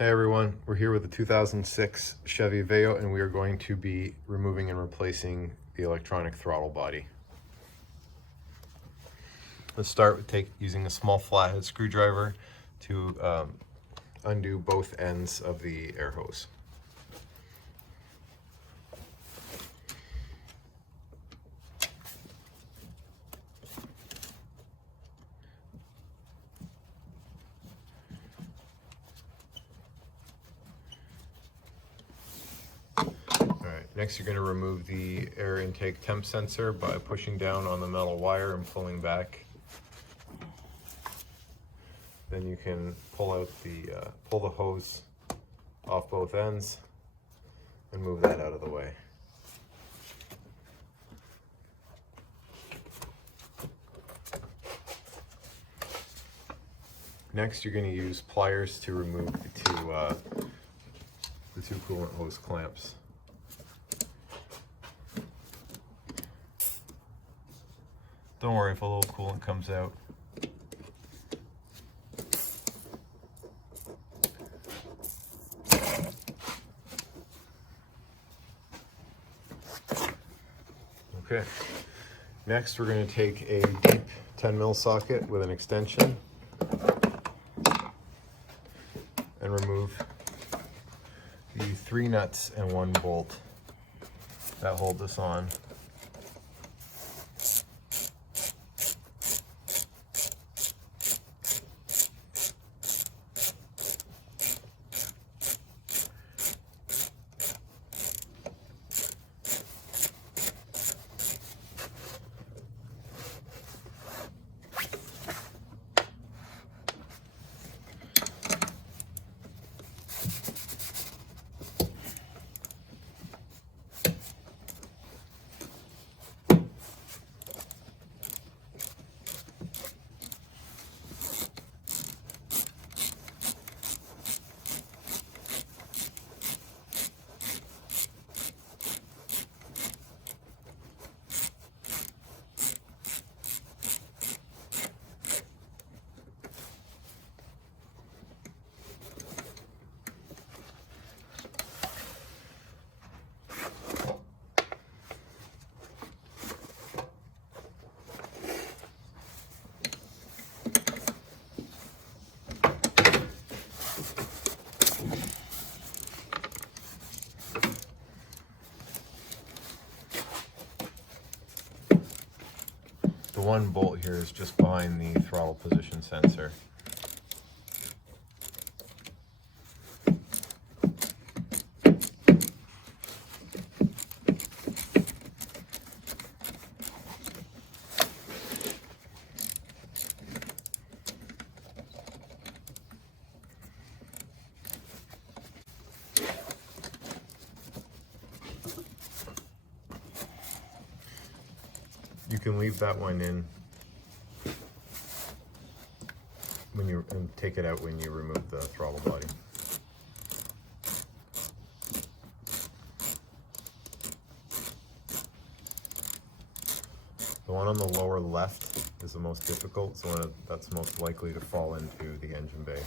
Hey everyone, we're here with the 2006 Chevy Aveo and we are going to be removing and replacing the electronic throttle body. Let's start with using a small flathead screwdriver to undo both ends of the air hose. Next, you're going to remove the air intake temp sensor by pushing down on the metal wire and pulling back. Then you can pull out pull the hose off both ends and move that out of the way. Next, you're going to use pliers to remove the two coolant hose clamps. Don't worry if a little coolant comes out. Okay. Next, we're going to take a deep 10mm socket with an extension and remove the 3 nuts and 1 bolt that hold this on. The 1 bolt here is just behind the throttle position sensor. You can leave that one in and take it out when you remove the throttle body. The one on the lower left is the most difficult. It's the one that's most likely to fall into the engine bay.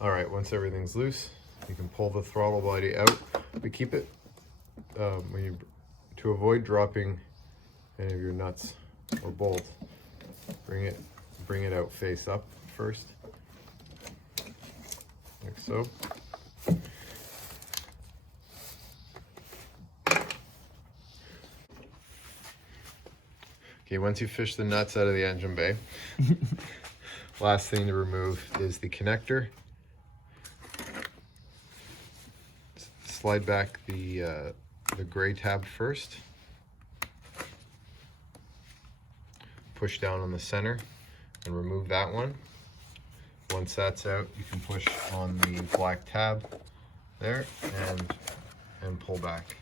All right, once everything's loose, you can pull the throttle body out. We keep it to avoid dropping any of your nuts or bolts. Bring it out face up first, like so. Okay, once you fish the nuts out of the engine bay, last thing to remove is the connector. Slide back the gray tab first. Push down on the center and remove that one. Once that's out, you can push on the black tab there and pull back.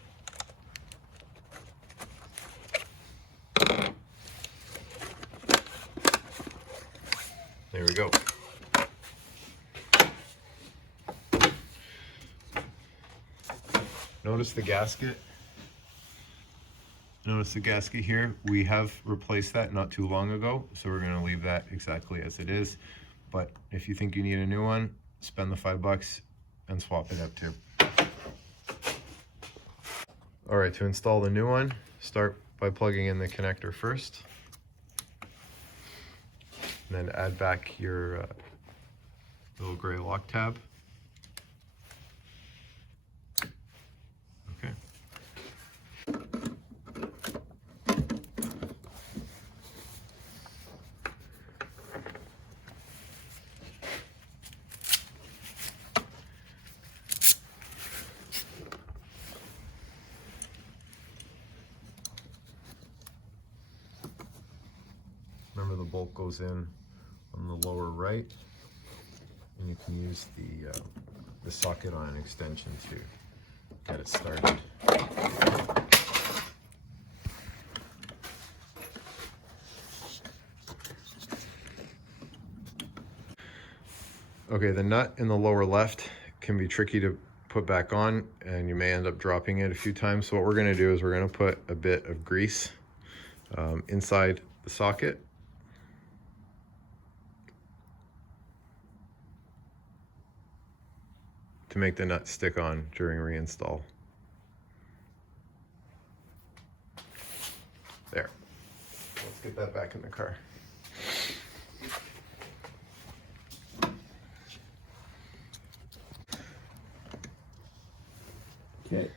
There we go. Notice the gasket. Notice the gasket here. We have replaced that not too long ago, so we're going to leave that exactly as it is. but if you think you need a new one, spend the $5 and swap it out too. All right, to install the new one, start by plugging in the connector first. And then add back your little gray lock tab. Okay. Remember, the bolt goes in on the lower right, and you can use the socket on an extension to get it started. Okay, the nut in the lower left can be tricky to put back on, and you may end up dropping it a few times. So what we're going to do is we're going to put a bit of grease inside the socket. To make the nut stick on during reinstall. There. Let's get that back in the car. Okay.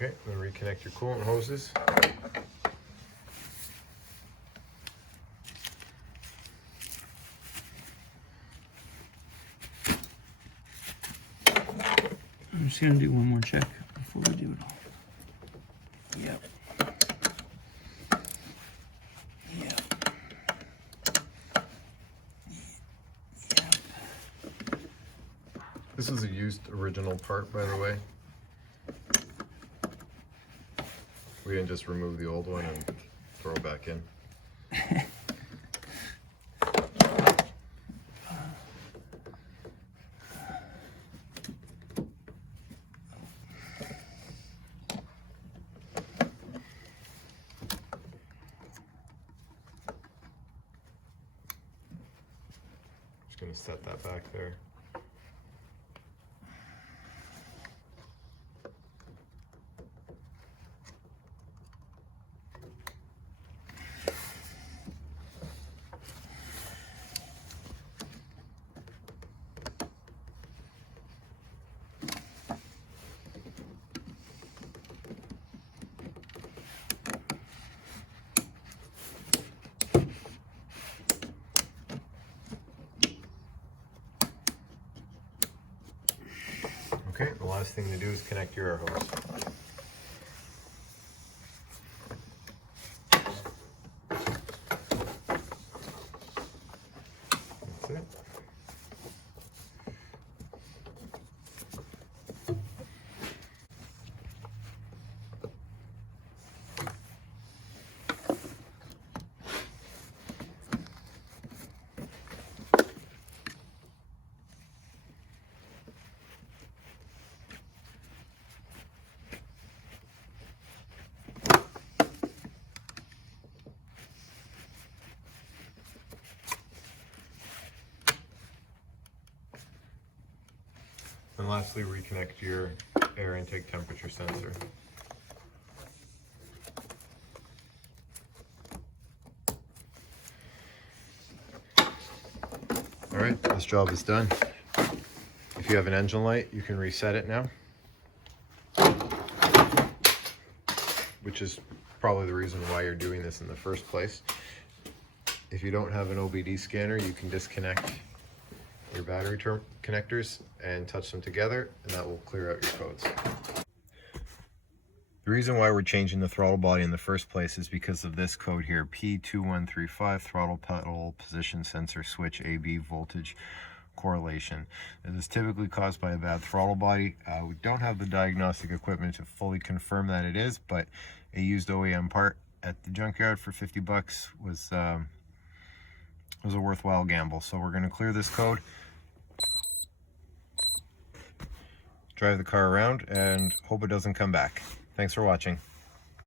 Okay, I'm going to reconnect your coolant hoses. I'm just gonna do one more check before we do it all. Yep. Yep. Yep. This is a used original part, by the way. We didn't just remove the old one and throw it back in. Just gonna set that back there. Okay, the last thing to do is connect your air hose. That's it. And lastly, reconnect your air intake temperature sensor. All right, this job is done. If you have an engine light, you can reset it now. which is probably the reason why you're doing this in the first place. If you don't have an OBD scanner, you can disconnect your battery connectors and touch them together, and that will clear out your codes. The reason why we're changing the throttle body in the first place is because of this code here, P2135, throttle pedal position sensor switch AB voltage correlation. It is typically caused by a bad throttle body. We don't have the diagnostic equipment to fully confirm that it is, but a used OEM part at the junkyard for 50 bucks was a worthwhile gamble. So we're going to clear this code, drive the car around, and hope it doesn't come back. Thanks for watching.